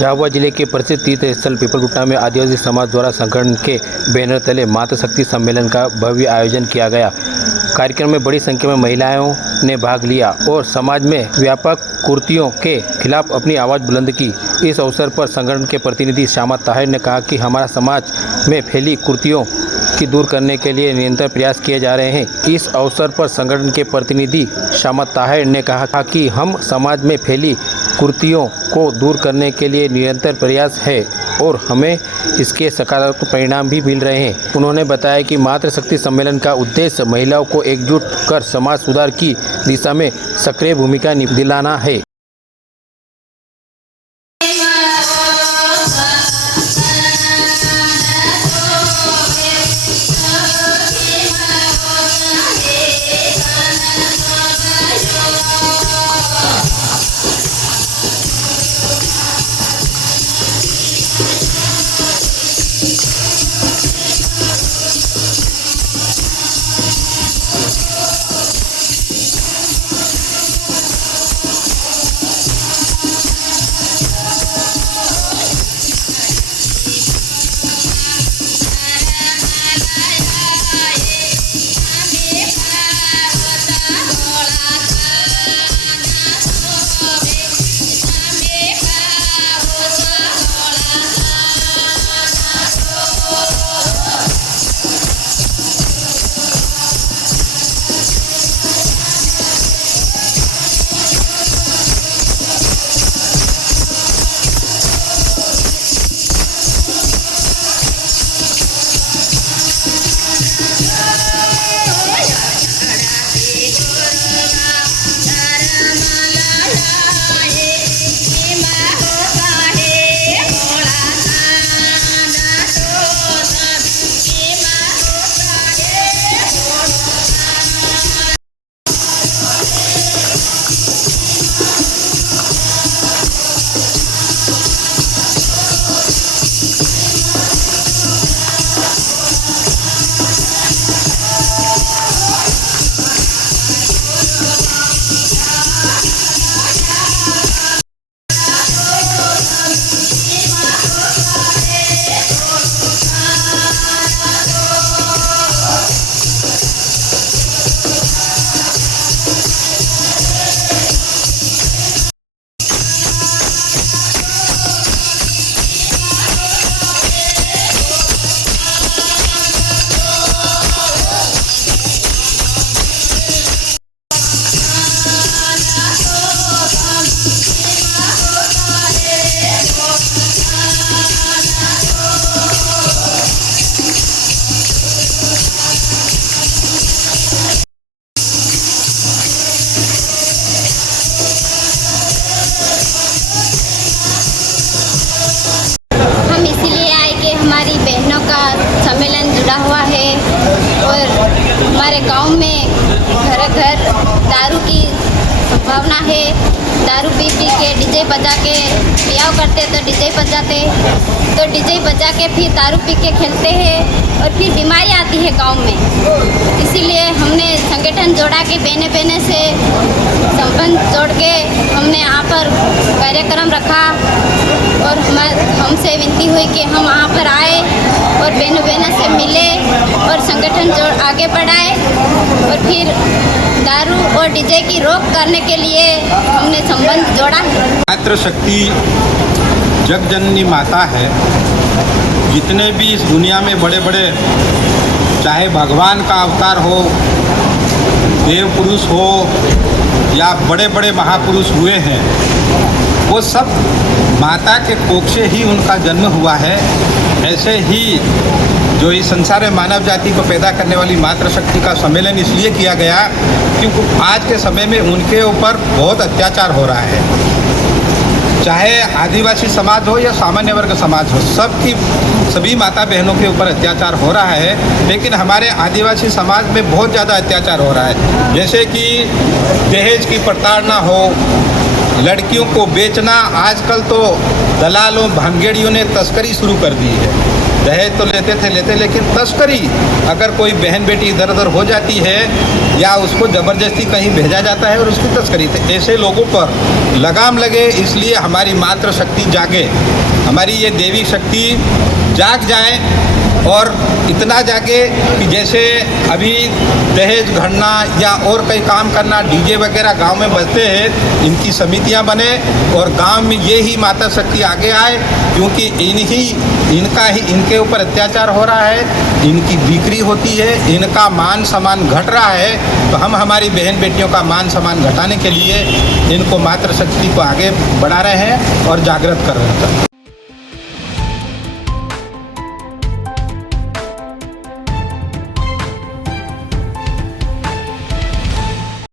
झाबुआ जिले के प्रसिद्ध तीर्थ स्थल पीपलगुट्टा में आदिवासी समाज द्वारा संगठन के बैनर तले मातृशक्ति सम्मेलन का भव्य आयोजन किया गया। कार्यक्रम में बड़ी संख्या में महिलाओं ने भाग लिया और समाज में व्यापक कुरीतियों के खिलाफ अपनी आवाज़ बुलंद की। इस अवसर पर संगठन के प्रतिनिधि श्यामा ताहिर ने कहा कि हमारा समाज में फैली कुरीतियों की दूर करने के लिए निरंतर प्रयास किए जा रहे हैं। इस अवसर पर संगठन के प्रतिनिधि श्यामा ताहिर ने कहा कि हम समाज में फैली कुरीतियों को दूर करने के लिए निरंतर प्रयास है और हमें इसके सकारात्मक परिणाम भी मिल रहे हैं। उन्होंने बताया कि मातृशक्ति सम्मेलन का उद्देश्य महिलाओं को एकजुट कर समाज सुधार की दिशा में सक्रिय भूमिका दिलाना है। हमारी बहनों का सम्मेलन जुड़ा हुआ है और हमारे गांव में घर घर दारू की संभावना है। दारू पी के डीजे बजा के पियाव करते तो डीजे बजाते तो डीजे बजा के फिर दारू पी के खेलते हैं और फिर बीमारी आती है गांव में। इसीलिए हमने संगठन जोड़ा के बहने से संबंध जोड़ के हमने यहाँ पर कार्यक्रम रखा और हमसे विनती हुई कि हम वहाँ पर आए और बहनों से मिले और संगठन जो आगे बढ़ाए और फिर दारू और डीजे की रोक करने के लिए हमने संबंध जोड़ा। मातृशक्ति जगजननी माता है। जितने भी इस दुनिया में बड़े बड़े, चाहे भगवान का अवतार हो, देव पुरुष हो या बड़े बड़े महापुरुष हुए हैं, वो सब माता के कोख से ही उनका जन्म हुआ है। ऐसे ही जो इस संसार में मानव जाति को पैदा करने वाली मातृशक्ति का सम्मेलन इसलिए किया गया क्योंकि आज के समय में उनके ऊपर बहुत अत्याचार हो रहा है। चाहे आदिवासी समाज हो या सामान्य वर्ग समाज हो, सभी माता बहनों के ऊपर अत्याचार हो रहा है। लेकिन हमारे आदिवासी समाज में बहुत ज़्यादा अत्याचार हो रहा है, जैसे कि दहेज की प्रताड़ना हो, लड़कियों को बेचना। आजकल तो दलालों भांगेड़ियों ने तस्करी शुरू कर दी है। दहेज तो लेते लेकिन तस्करी अगर कोई बहन बेटी इधर उधर हो जाती है या उसको ज़बरदस्ती कहीं भेजा जाता है और उसकी तस्करी, तो ऐसे लोगों पर लगाम लगे। इसलिए हमारी मातृशक्ति जागे, हमारी ये देवी शक्ति जाग जाए और इतना जागे कि जैसे अभी दहेज घड़ना या और कई काम करना, डीजे वगैरह गांव में बजते हैं, इनकी समितियां बने और गांव में ये ही माता शक्ति आगे आए, क्योंकि इनके ऊपर अत्याचार हो रहा है, इनकी बिक्री होती है, इनका मान सम्मान घट रहा है। तो हम हमारी बहन बेटियों का मान सम्मान घटाने के लिए इनको मातृशक्ति को आगे बढ़ा रहे हैं और जागृत कर रहे हैं।